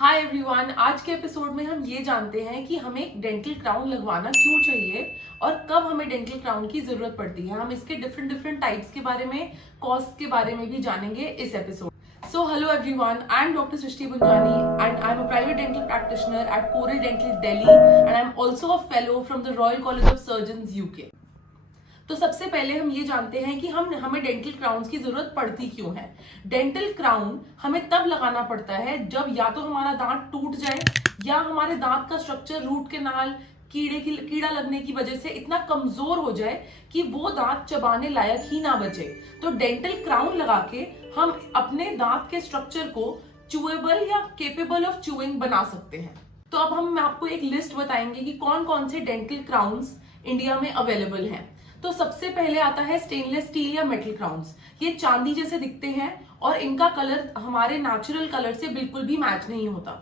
Hi everyone, आज के episode में हम ये जानते हैं कि हमें डेंटल क्राउन लगवाना क्यों चाहिए और कब हमें डेंटल क्राउन की जरूरत पड़ती है। हम इसके डिफरेंट टाइप्स के बारे में, कॉस्ट के बारे में भी जानेंगे इस episode. So hello everyone, I am doctor Srishti Bunjani and I am a private dental practitioner at Coral Dental Delhi and I am also a fellow from the Royal College of Surgeons UK. तो सबसे पहले हम ये जानते हैं कि हमें डेंटल क्राउन्स की जरूरत पड़ती क्यों है। डेंटल क्राउन हमें तब लगाना पड़ता है जब या तो हमारा दांत टूट जाए या हमारे दांत का स्ट्रक्चर रूट कैनाल कीड़ा लगने की वजह से इतना कमजोर हो जाए कि वो दांत चबाने लायक ही ना बचे। तो डेंटल क्राउन लगा के हम अपने दांत के स्ट्रक्चर को चूएबल या केपेबल ऑफ चूइंग बना सकते हैं। तो अब हम आपको एक लिस्ट बताएंगे कि कौन कौन से डेंटल क्राउन्स इंडिया में अवेलेबल हैं। तो सबसे पहले आता है स्टेनलेस स्टील या मेटल क्राउन्स। ये चांदी जैसे दिखते हैं और इनका कलर हमारे नेचुरल कलर से बिल्कुल भी मैच नहीं होता।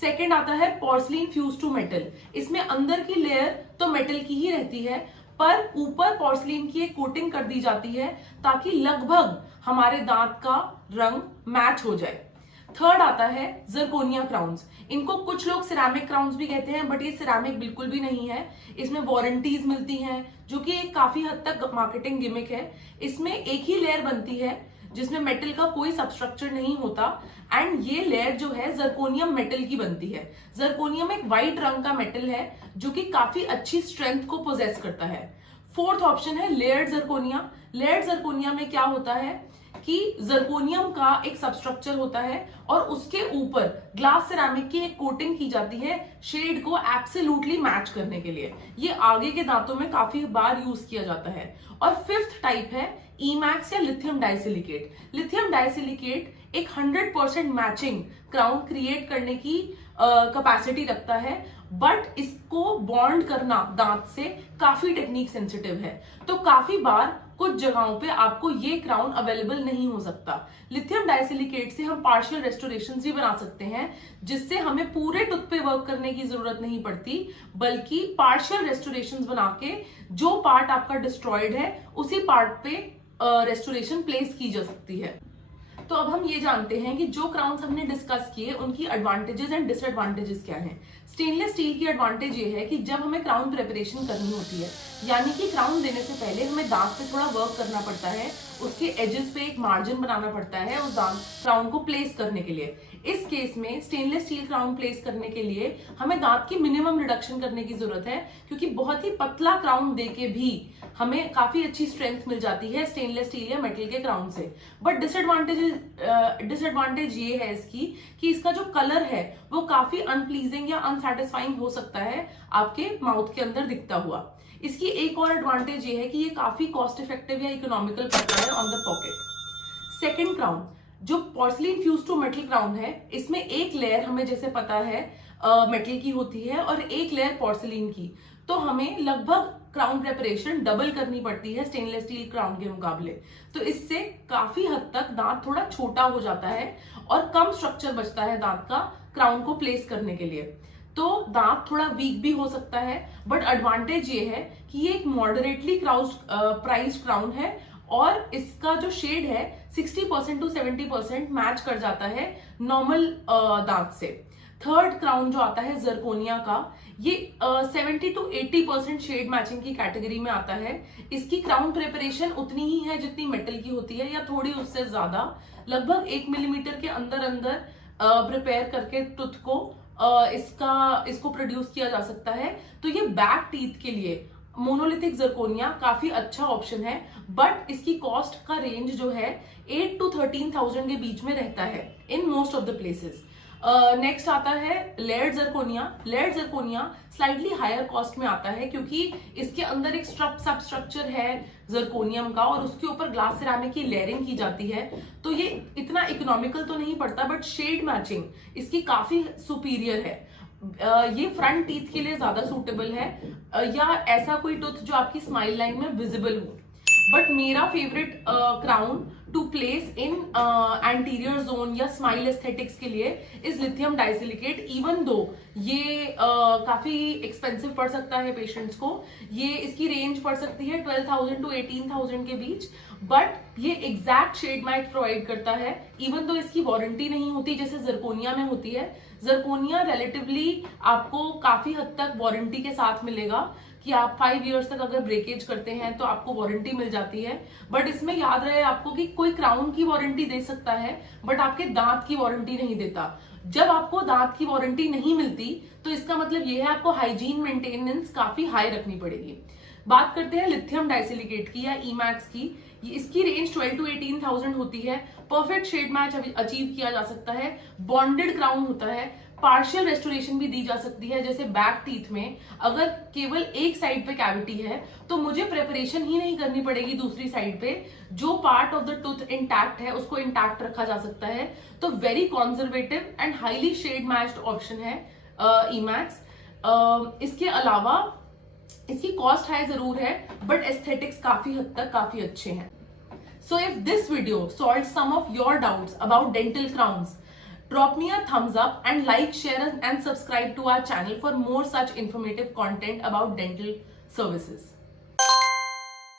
सेकंड आता है पोर्सलिन फ्यूज टू मेटल। इसमें अंदर की लेयर तो मेटल की ही रहती है पर ऊपर पोर्सलिन की एक कोटिंग कर दी जाती है ताकि लगभग हमारे दांत का रंग मैच हो जाए। थर्ड आता है जरकोनिया क्राउन्स। इनको कुछ लोग सिरेमिक क्राउन्स भी कहते हैं बट ये सिरेमिक बिल्कुल भी नहीं है। इसमें वारंटीज मिलती हैं जो कि एक काफी हद तक मार्केटिंग गिमिक है। इसमें एक ही लेयर बनती है जिसमें मेटल का कोई सबस्ट्रक्चर नहीं होता एंड ये लेयर जो है जरकोनियम मेटल की बनती है। जरकोनियम एक व्हाइट रंग का मेटल है जो कि काफी अच्छी स्ट्रेंथ को पोजेस करता है। फोर्थ ऑप्शन है लेयर्ड जरकोनिया। लेयर्ड जरकोनिया में क्या होता है कि जरकोनियम का एक सबस्ट्रक्चर होता है और उसके ऊपर ग्लास सिरेमिक की एक कोटिंग की जाती है शेड को एब्सोल्युटली मैच करने के लिए। ये आगे के दांतों में काफी बार यूज किया जाता है। और फिफ्थ टाइप है ईमैक्स या लिथियम डाइसिलिकेट। लिथियम डाइसिलिकेट एक 100% मैचिंग क्राउन क्रिएट करने की कैपेसिटी रखता है बट इसको बॉन्ड करना दांत से काफी टेक्निक सेंसिटिव है। तो काफी बार कुछ जगहों पे आपको ये क्राउन अवेलेबल नहीं हो सकता। लिथियम डाइसिलिकेट से हम पार्शियल रेस्टोरेशन भी बना सकते हैं जिससे हमें पूरे टूथ पे वर्क करने की जरूरत नहीं पड़ती बल्कि पार्शियल रेस्टोरेशन बना के जो पार्ट आपका डिस्ट्रॉयड है उसी पार्ट पे रेस्टोरेशन प्लेस की जा सकती है। तो अब हम ये जानते हैं कि जो क्राउन्स हमने डिस्कस किए उनकी एडवांटेजेस एंड डिसएडवांटेजेस क्या हैं। स्टेनलेस स्टील की एडवांटेज ये है कि जब हमें क्राउन प्रिपरेशन करनी होती है यानी कि क्राउन देने से पहले हमें दांत पे थोड़ा वर्क करना पड़ता है, उसके एजेस पे एक मार्जिन बनाना पड़ता है उस दांत क्राउन को प्लेस करने के लिए। इस केस में स्टेनलेस स्टील क्राउन प्लेस करने के लिए हमें दांत की मिनिमम रिडक्शन करने की जरूरत है क्योंकि बहुत ही पतला क्राउन देके भी हमें काफी अच्छी स्ट्रेंथ मिल जाती है स्टेनलेस स्टील या मेटल के क्राउन से। बट डिसएडवांटेज ये है इसकी कि इसका जो कलर है वो काफी अनप्लीजिंग या अनसेटिस्फाइंग हो सकता है आपके माउथ के अंदर दिखता हुआ। इसकी एक और एडवांटेज ये है कि ये काफी कॉस्ट इफेक्टिव या इकोनॉमिकल पड़ता है on the pocket. Second crown जो porcelain fuse to metal crown है, इसमें एक लेयर हमें जैसे पता है मेटल की होती है और एक लेयर पोर्सलिन की। तो हमें लगभग क्राउन प्रेपरेशन डबल करनी पड़ती है स्टेनलेस स्टील क्राउन के मुकाबले। तो इससे काफी हद तक दांत थोड़ा छोटा हो जाता है और कम स्ट्रक्चर बचता है दांत का क्राउन को प्लेस करने के लिए। तो दांत थोड़ा वीक भी हो सकता है बट एडवांटेज ये है कि ये एक मॉडरेटली प्राइस्ड क्राउन है और इसका जो शेड है 60% to 70% मैच कर जाता है नॉर्मल दांत से। थर्ड क्राउन जो आता है जरकोनिया का, ये 70 to 80% शेड मैचिंग की कैटेगरी में आता है। इसकी क्राउन प्रिपरेशन उतनी ही है जितनी मेटल की होती है या थोड़ी उससे ज्यादा, लगभग 1 मिलीमीटर के अंदर प्रिपेयर करके टूथ को इसको प्रोड्यूस किया जा सकता है। तो ये बैक टीथ के लिए मोनोलिथिक जरकोनिया काफी अच्छा ऑप्शन है बट इसकी कॉस्ट का रेंज जो है 8 to 13,000 के बीच में रहता है in most of the places. Next आता है layered zirconia. Layered zirconia slightly higher cost में आता है क्योंकि इसके अंदर एक सबस्ट्रक्चर है जरकोनियम का और उसके ऊपर ग्लास सिरेमिक की लेयरिंग की जाती है। तो ये इतना इकोनॉमिकल तो नहीं पड़ता बट शेड मैचिंग इसकी काफी सुपीरियर है। ये फ्रंट टीथ के लिए ज्यादा सूटेबल है या ऐसा कोई टूथ जो आपकी स्माइल लाइन में विजिबल हो। बट मेरा favourite crown to place in anterior zone या स्माइल एस्थेटिक्स के लिए इज लिथियम डाइसिलिकेट। इवन दो ये काफी एक्सपेंसिव पड़ सकता है पेशेंट्स को, ये इसकी रेंज पड़ सकती है 12,000 to 18,000 के बीच, बट ये एग्जैक्ट शेड मैच प्रोवाइड करता है। इवन दो इसकी वारंटी नहीं होती जैसे जरकोनिया में होती है। जरकोनिया रिलेटिवली आपको काफी हद तक वारंटी के साथ मिलेगा कि आप 5 इयर्स तक अगर ब्रेकेज करते हैं तो आपको वारंटी मिल जाती है। बट इसमें याद रहे आपको कि कोई क्राउन की वारंटी दे सकता है बट आपके दांत की वारंटी नहीं देता। जब आपको दांत की वारंटी नहीं मिलती तो इसका मतलब ये है आपको हाइजीन मेंटेनेंस काफी हाई रखनी पड़ेगी। बात करते हैं लिथियम डाइसिलिकेट की या ईमैक्स की। इसकी रेंज 12 to 18,000 होती है। परफेक्ट शेड मैच अचीव किया जा सकता है। बॉन्डेड क्राउन होता है। पार्शियल रेस्टोरेशन भी दी जा सकती है, जैसे बैक टीथ में अगर केवल एक साइड पे कैविटी है तो मुझे प्रेपरेशन ही नहीं करनी पड़ेगी दूसरी साइड पे, जो part of the tooth intact है उसको इंटैक्ट रखा जा सकता है। तो very conservative and highly shade matched option है ईमैक्स। इसके अलावा इसकी कॉस्ट हाई जरूर है बट एस्थेटिक्स काफी हद तक काफी अच्छे हैं। So if this video solved some of your doubts about dental crowns, drop me a thumbs up and like, share and subscribe to our channel for more such informative content about dental services.